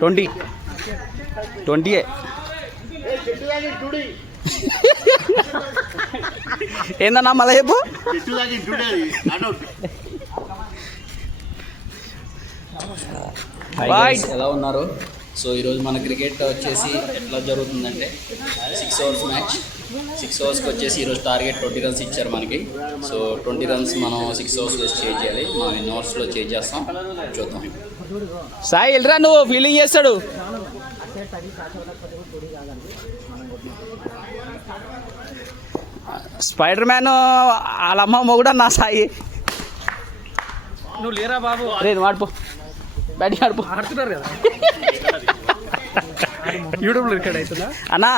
20 ఏందన్నా మళ్ళీ చెప్పు. ఎలా ఉన్నారు? సో ఈరోజు మన క్రికెట్ వచ్చేసి ఎట్లా జరుగుతుందంటే 6 అవర్స్ మ్యాచ్. 6 అవర్స్కి వచ్చేసి ఈరోజు టార్గెట్ 20 రన్స్ ఇచ్చారు మనకి. సో 20 రన్స్ మనం 6 అవర్స్లో చేంజ్ చేయాలి. మనం ఎన్ని అవర్స్లో చేంజ్ చేస్తాం చూద్దాం. సాయి వెళ్ళరా, నువ్వు ఫీల్డింగ్ చేస్తాడు. స్పైడర్ మ్యాన్ వాళ్ళమ్మ మొగుడు నా సాయి. నువ్వు లేరా బాబు? లేదు ఆడిపో, బ్యాటింగ్ ఆడిపో. ఆడుతున్నారు కదా యూట్యూబ్లో రికార్డ్ అవుతుందా అన్నా?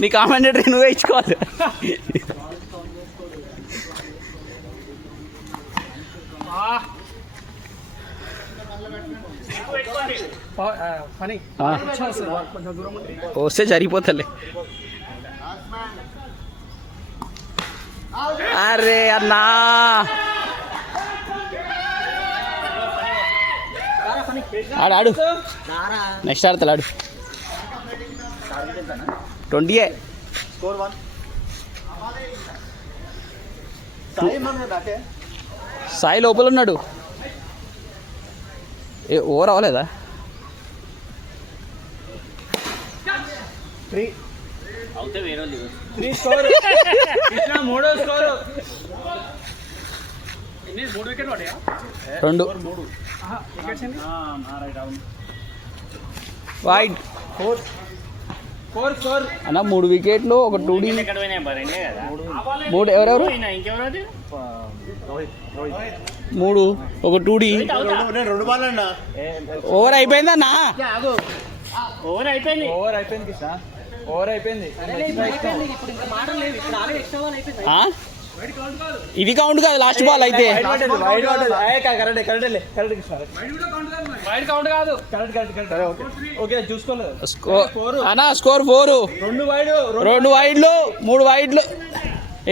నీ కామెంటరీ నువ్వే ఇచ్చుకోవాలి. పని వస్తే జరిగిపోతలే. అరే అన్నా, ఆడు నెక్స్ట్ ఆడతాడు. ఆడు 20. సాయి లోపల ఉన్నాడు. ఓవర్ అవ్వలేదా? 3 స్కోర్. మూడో స్కోర్. 3 వికెట్ పడ్డాయా? 2 వైడ్. 4 అన్న 3 వికెట్లు, ఒక 2D. 3 ఎవరెవరు? 3 ఒక 2D. ఓవర్ అయిపోయిందన్నా. ఓవర్ అయిపోయింది. ఇది కౌంట్ కాదు, లాస్ట్ బాల్ అయితే. అన్నా స్కోర్ 4. 2 వైడ్లు 3 వైడ్లు.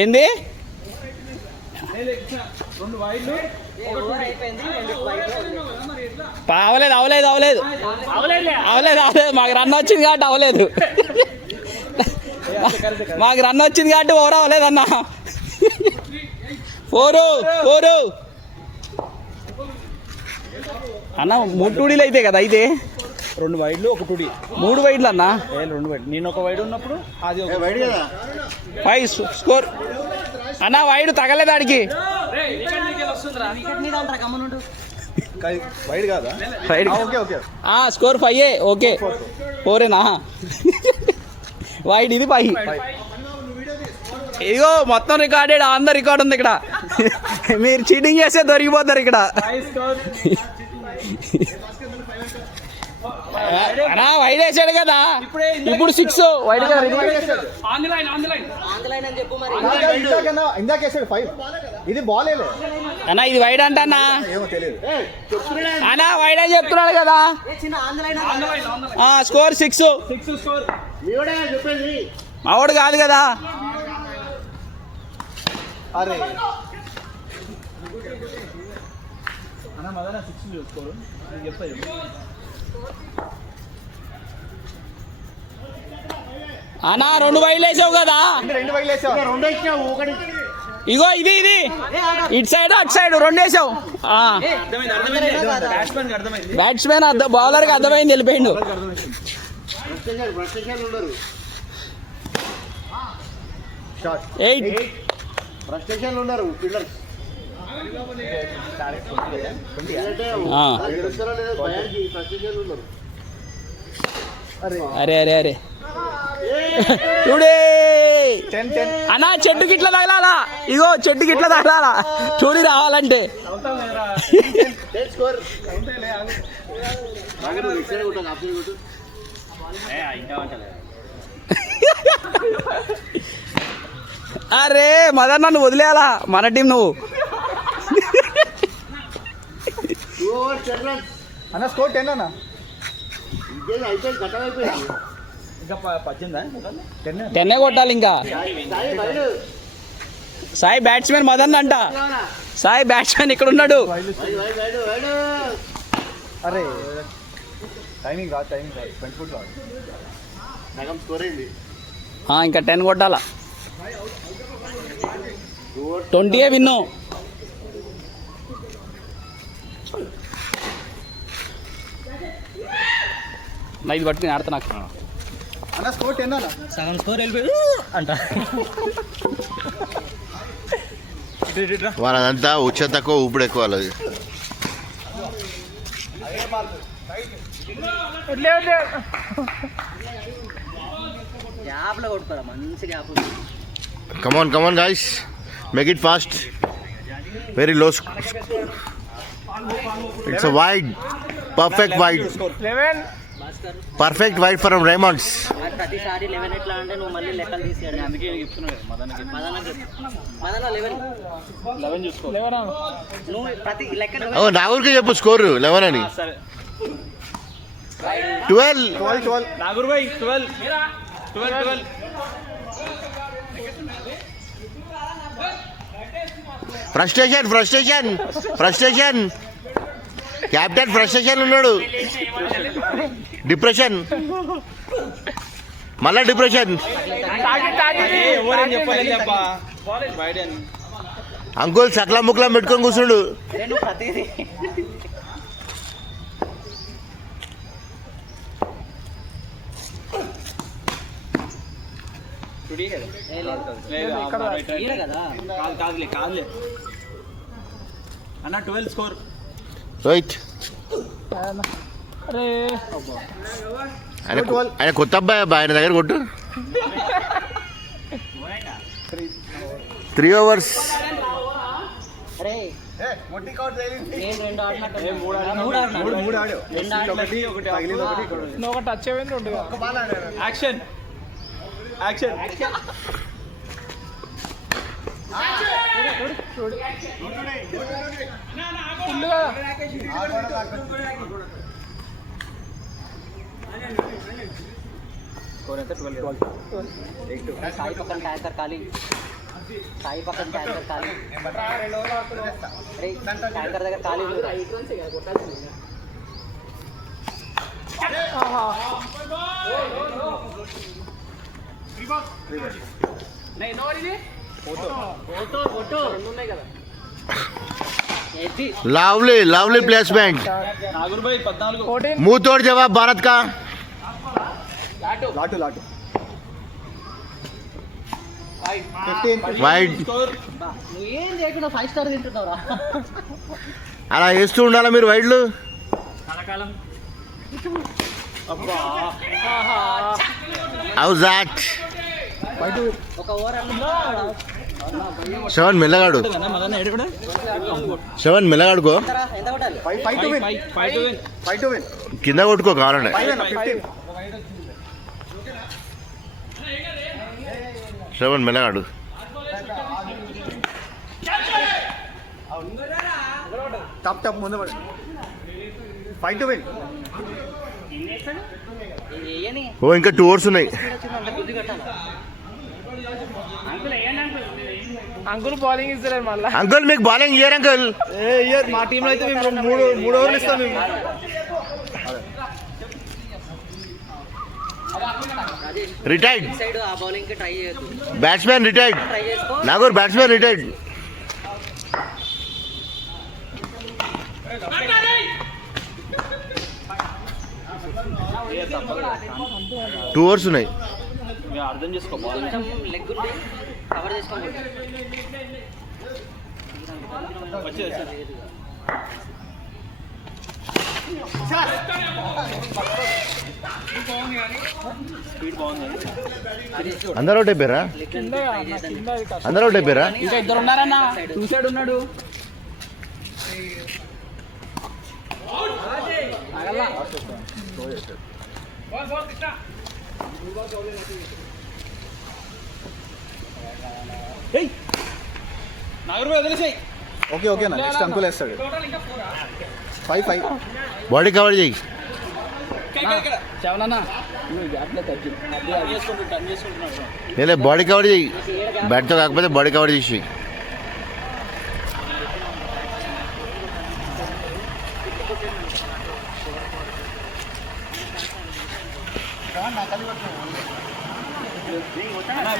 ఏంది? అవలేదు. మాకు రన్ వచ్చింది కాబట్టి అవ్వలేదు. ఓవర్ అవ్వలేదు అన్న. 4 అన్న. 3 2Dలు అయితే కదా అయితే. 2 వైడ్లు ఒక 2D. 3 వైడ్లు అన్న. 2 వైడ్. నేను ఒక వైడ్ ఉన్నప్పుడు అది ఒక వైడ్ కదా. 5 స్కోర్ అన్న. వైడ్ తగలేదు ఆడికి. వైడ్ కాదా? స్కోర్ 5. ఓకే 4ఏనా? వైడ్ ఇది 5. ఇదిగో మొత్తం రికార్డెడ్. అందరు రికార్డు ఉంది ఇక్కడ. మీరు చీటింగ్ చేస్తే దొరికిపోతారు ఇక్కడ. వైడ్ వేసాడు కదా ఇప్పుడు 6. వైడ్ ఇది బాల్ అన్నా. ఇది వైడ్ అంట అన్నా. అన్నా వైడ్ అని చెప్తున్నాడు కదా. స్కోర్ 6. మావాడు కాదు కదా. అరే అన్నా 2 వైడ్లు వేసావు కదా. ఇగో ఇది ఇటు సైడ్ అటు సైడ్ 2 వేసావు. బ్యాట్స్మెన్ బౌలర్కి అర్థమైంది, వెళ్ళిపోయిండు. 8 అరే అన్నా. చెట్టుకి ఇట్లా తగలాలా. ఇగో చెట్టుకి ఇట్లా తగలాలా. చూడి రావాలంటే. అరే మదర్, నన్ను వదిలేయాలా మన టీం. నువ్వు అన్న స్కోర్ 10 అన్న. 10 కొట్టాలి ఇంకా. సాయి బ్యాట్స్మెన్ మదన్ అంట. సాయి బ్యాట్స్మెన్ ఇక్కడ ఉన్నాడు. అరే టైమింగ్ రాదు 20 ఫుట్ రాదు. సగం స్కోర్ అయింది. ఇంకా 10 కొట్టాలా. 20 విన్ను. ఇది పట్టుకుని ఆడతా నాకు. అన్న స్కోర్ 10 అన్న. సగం స్కోర్ వెళ్ళిపోయి అంట. వాళ్ళదంతా ఉచ్చ తక్కువ ఊపిడి ఎక్కువ వాళ్ళది. గ్యాప్లో కొట్టుకోరా, మంచి gap. Come on guys, make it fast. Very low. It's a wide, perfect wide, perfect wide from Raymond's. ప్రతిసారి 11 ఎట్లా అంటే నువ్వు మళ్ళీ లెక్కలు తీసేయాలి. అందుకే చెప్తున్నావు మదన 11 చూసుకో. నువ్వు ప్రతి లెక్క నా ఊరికి చెప్పు స్కోరు 11 అని. 12. నాగూర్ భాయ్ 12. ఫ్రస్ట్రేషన్ క్యాప్టెన్ ఫ్రస్ట్రేషన్ ఉన్నాడు. డిప్రెషన్, మళ్ళా డిప్రెషన్. అంకుల్ సకలం ముక్కలం పెట్టుకొని కూర్చుండు. ప్రతిదీ కాదులే అన్న. 12 స్కోర్. రైట్. ఆయన కొత్త అబ్బాయి ఆయన దగ్గర కొట్టు. 3 overs. యాక్షన్. సాయి పక్కన ట్యాంకర్ ఖాళీ. ట్యాంకర్ దగ్గర ఖాళీ. Lovely placement. नागूर भाई 14. मुंह तोड़ जवाब भारत का. లాటు 15 వైడ్. నువ్వేం చేయకుండా 5 స్టార్ తింటున్నావురా. అలా వేస్తూ ఉండాలా మీరు వైడ్లు. How's that. ఒక ఓవర్ 7 మెల్లగాడు. 7 మెల్లగాడుకో. ఎంత కొట్టాలి? 5 to win. కింద కొట్టుకో కావాలంటే. 15. 7 మెల్లగాడు. టప్ ముందు 5 to win. ఓ ఇంకా 2 overs ఉన్నాయి. అంకుల్ బౌలింగ్ ఇస్తారు మళ్ళీ. అంకుల్ మీకు బౌలింగ్ ఇయ్యారు అంకుల్. మా టీంలో అయితే మేము 3 ఓవర్లు ఇస్తాం మేము. రిటైర్డ్ సైడ్ ఆ బౌలింగ్ కి ట్రై చేయొద్దు. Batsmen retired. ట్రై చేసుకో. Nagur batsmen retired. Two overs ఉన్నాయి. అర్థం చేసుకో. కొంచెం లెగ్ ఉండి కవర్ చేసుకోండి. అందరూ అవుట్ అయిపోయారా? అందరూ అవుట్ అయిపోయారా? ఇంకా 2 ఉన్నారన్న. 2 సైడ్ ఉన్నాడు. నాగూర్ భాయ్ వదిలేసాయి. ఓకే అన్న. నెక్స్ట్ అంకుల్ వేస్తాడు. 5. బాడీ కవర్ చేయి. నేనే బాడీ కవర్ చేయి. బ్యాట్తో కాకపోతే బాడీ కవర్ చేసి.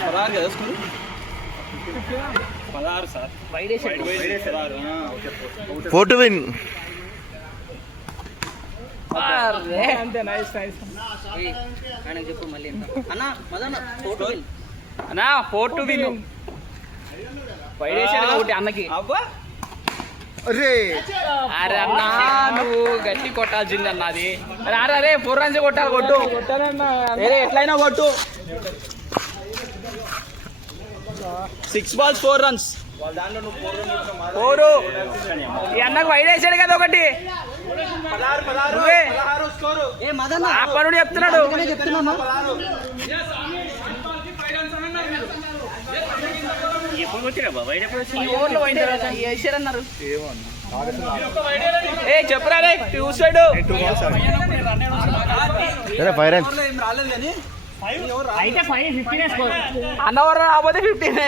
పదహారు కదా స్కూల్ 16 సార్. 4 to win. అంతే. నైస్ నైస్ ఆయనకు చెప్పు మళ్ళీ అన్న మదన్న ఫోటో అన్నా 4 to win. వైడేసాడు ఒకటి అన్నకి. అబ్బా అరే అరే అన్నా నువ్వు గట్టి కొట్టాల్సింది అన్నది. అరే అరే 4 runs కొట్టాలి. కొట్టు వేరే ఎట్లయినా కొట్టు. 6 balls 4 runs. 4 ఈ అన్నకు వైడ్ వేసాడు కదా ఒకటి. నువ్వే ఏ మదన్న ఆ పనుడు చెప్తున్నాడు. చెప్తున్నా ఎప్పుడు వచ్చినా బాబాయ్ ఎప్పుడు వచ్చి ఈ ఓవర్లో వైడ్ వేసారన్నారు. ఏ చెప్పురా రే చూసాడు. 5 runs. అయితే 15 వేసుకో అన్న ఓవర్ రాకపోతే 15.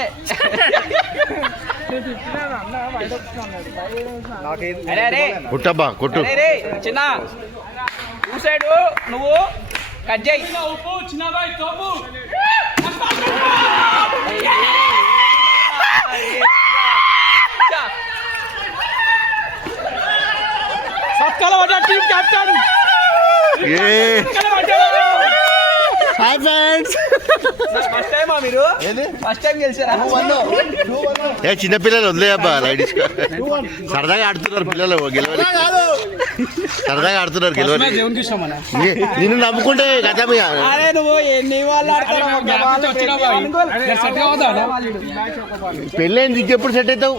అరే అరే కొట్టబ్బా కొట్టు. అరే రే చిన్న చూసాడు నువ్వు కట్ చేయి. సక్కల పడ్డ team captain. Hi friends. First టైమా మీరు? First time గెలిచారా? ఏ చిన్న పిల్లలు వదిలేయబ్బా లైట్ సరదాగా ఆడుతున్నారు పిల్లలు గెలవాలి. సరదాగా ఆడుతున్నారు గెలవాలి. నిన్ను నమ్ముకుంటే కదా అరే నువ్వు ఎన్ని వాళ్ళు ఆడతావు? పెళ్ళైంది ఇంకెప్పుడు సెట్ అవుతావు?